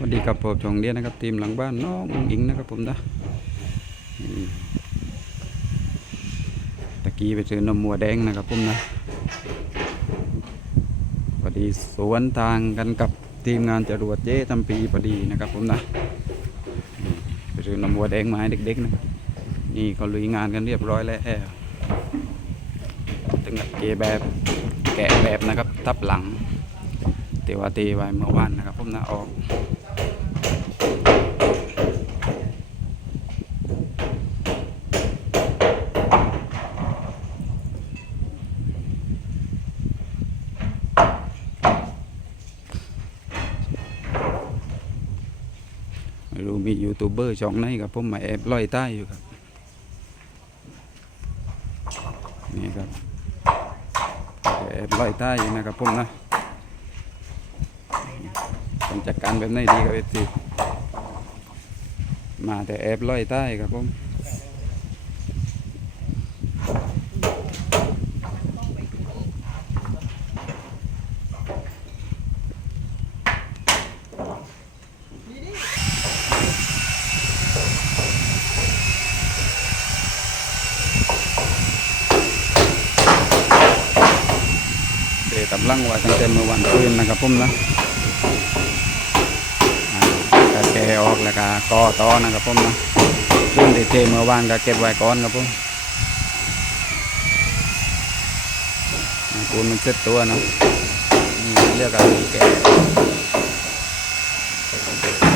สวัสดีครับผมชงเดียนนะครับทีมหลังบ้านน้องอุ๋งอิงนะครับผมนะตะกี้ไปซื้อนมวัวแดงนะครับผมนะพอดีสวนทางกันกับทีมงานจรวดเจ๊ทำปีพอดีนะครับผมนะไปซื้อนมวัวแดงมาให้เด็กๆนะนี่เขาลุยงานกันเรียบร้อยแล้วตึงกับเกแบบแกะแบบนะครับทับหลังเตวาเตไว้เมื่อวานนะครับผมนะออก ไมียูทูบเบอร์ช่องไหนครับผมมาแอบลอยใต้อยู่ครับ นี่ครับแอบลอยใต้อยู่นะครับผมนะต้องจัดการแบบไหนดีครับเอฟซีมาแต่แอบลอยใต้ครับผม เดตำลังไว้ตั้งแต่เมื่อวันคืนนะครับผมนะอ่ากะแกออกแล้วก็กอตอนะครับผมนะซึ่งที่เทเมื่อวานก็เก็บไว้ก่อนครับผมอ่าปูนมันเซ็ตตัวเนาะนี่เรียกกันแกะนี่ครับส่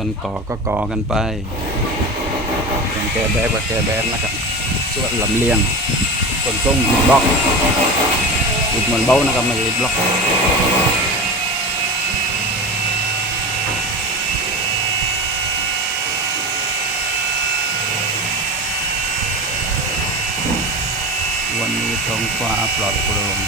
วนก่อก็ก่อกันไปส่วนแกแบบกับแกแบบนะครับ ส่วนลำเลียงส่วนส่งบล็อกอุดเหมือนเบ้านะครับไม่ใช่บล็อกวันนี้ท้องฟ้าปลอดโปร่ง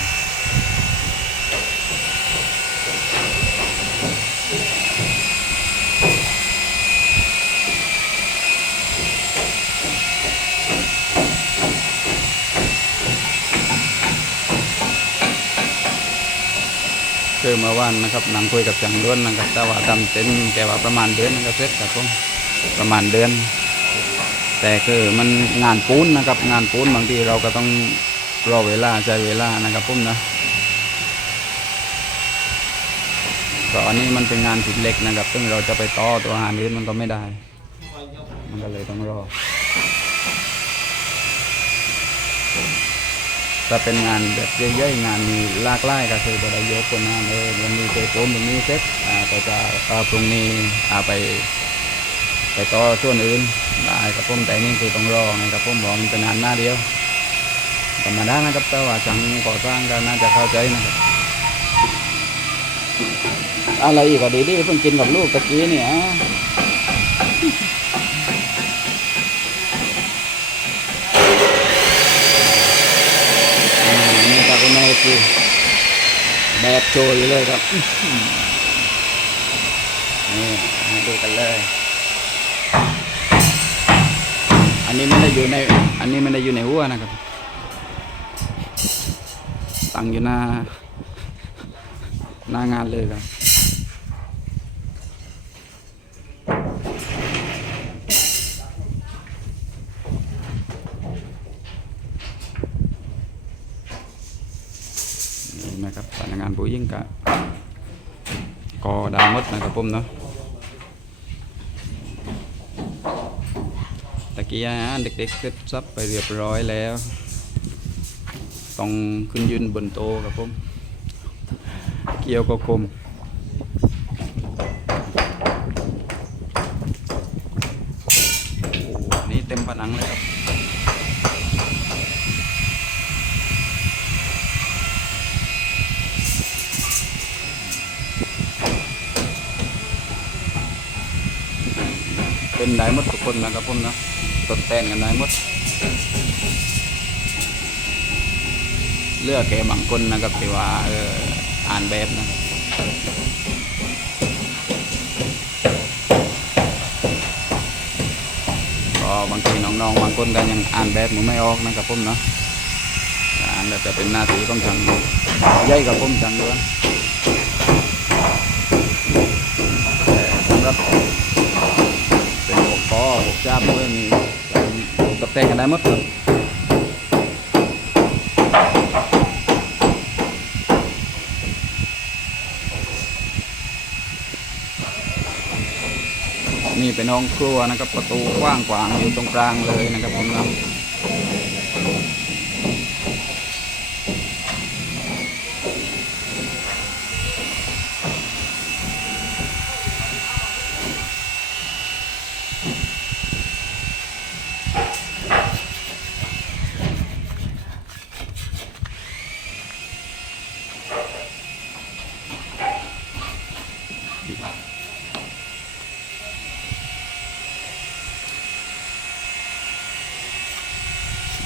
คือเมื่อวานนะครับนั่งคุยกับจังล้วนนะครับแต่ว่าทำเต็นแกว่าประมาณเดือนนึงก็เสร็จครับผมประมาณเดือน แต่คือมันงานปูนนะครับ งานปูนบางทีเราก็ต้องรอเวลาใจเวลานะครับผมนะก็อันนี้มันเป็นงานผิดเหล็กนะครับ ซึ่งเราจะไปต่อตัวงานอื่นมันก็ไม่ได้ มันก็เลยต้องรอ ถ้าเป็นงานแบบย่อยๆงานมีลากหลายก็คือจะได้ยกคนงานเออวันนี้เจอผมวันนี้เซ็ตอ่าแต่จะเอ่อพรุ่งนี้อาไป ไปต่อส่วนอื่นได้ครับผมแต่นี่คือต้องรอนะครับผมบอกมันเป็นงานหน้าเดียวธรรมดานะครับแต่ว่าจังก่อสร้างก็น่าจะเข้าใจนะครับอะไรอีกก็ดีดิเพิ่งกินกับลูกตะกี้เนี่ยอ่านี่ ดูแม่คือแบบโชยเลยครับนี่มาดูกันเลย อันนี้ไม่ได้อยู่ใน อันนี้ไม่ได้อยู่ในหัวนะครับ ตั้งอยู่หน้าหน้างานเลยครับ ก็ดาวมดนะครับผมเนาะตะกี้อาหารเด็กๆเสร็จซับไปเรียบร้อยแล้ว ต้องขึ้นยืนบนโต๊ะครับผม เกี่ยวกับคมโอ้โหนี่เต็มผนังเลยครับ เป็นได้หมดทุกคนนะครับผมนะตดแต่งกันได้หมดเลือกแค่บางคนนะครับที่ว่าเอออ่านแบบนะครับก็บางทีน้องๆบางคนก็ยังอ่านแบบมันไม่ออกนะครับผมเนาะอ่านแบบจะเป็นหน้าที่ของทางใหญ่กับผมทางด้วยสำหรับ เป็นพวกคอพวก จ้ามพวกนี้ตกแต่งกันได้หมดครับนี่เป็นห้องครัวนะครับประตูกว้างกวางอยู่ตรงกลางเลยนะครับผมนะ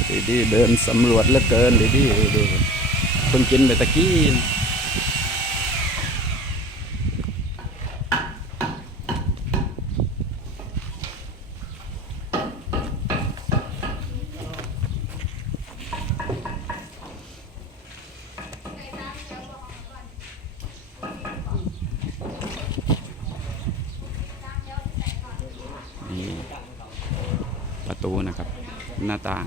ดีดีเดินสำรวจเหลือเกินดีดีดูเพิ่งกินไปตะกี้นี่ประตูนะครับ หน้าต่าง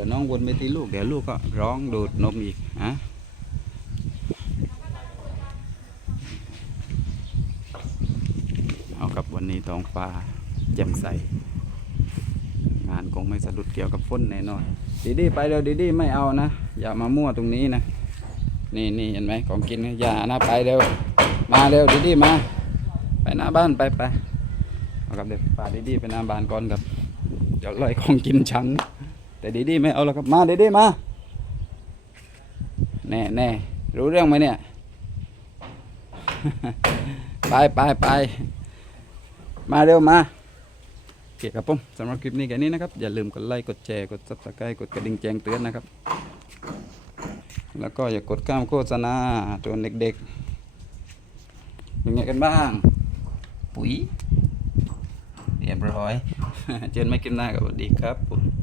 ดี๋ยวน้องวนไปที่ลูก เดี๋ยวลูกก็ร้องดูดนมอีกฮะเอาครับวันนี้ท้องฟ้าแจ่มใส งานคงไม่สะดุดเกี่ยวกับฝนแน่นอนดีดีไปเร็วดีดีไม่เอานะ อย่ามามั่วตรงนี้นะ นี่นี่เห็นไหมของกินนะอย่านะไปเร็ว มาเร็วดีดีมา ไปหน้าบ้านไปไปเอาครับเดี๋ยวพาดีดีไปหน้าบ้านก่อนครับเดี๋ยวไล่ของกินฉัน แต่ดีดีไม่เอาแล้วครับมาดีดีมาแน่แน่รู้เรื่องไหมเนี่ย ไปไปไปมาเร็วมาโอเคครับผมสำหรับคลิปนี้แค่นี้นะครับ อย่าลืมกดไลค์กดแชร์กดซับสไครต์กดกระดิ่งแจ้งเตือนนะครับ แล้วก็อย่ากดข้ามโฆษณาตัวเด็กๆเป็นไงกันบ้าง ปุ๋ยเรียบร้อย เจอกันไม่คลิปหน้ากับสวัสดีครับผม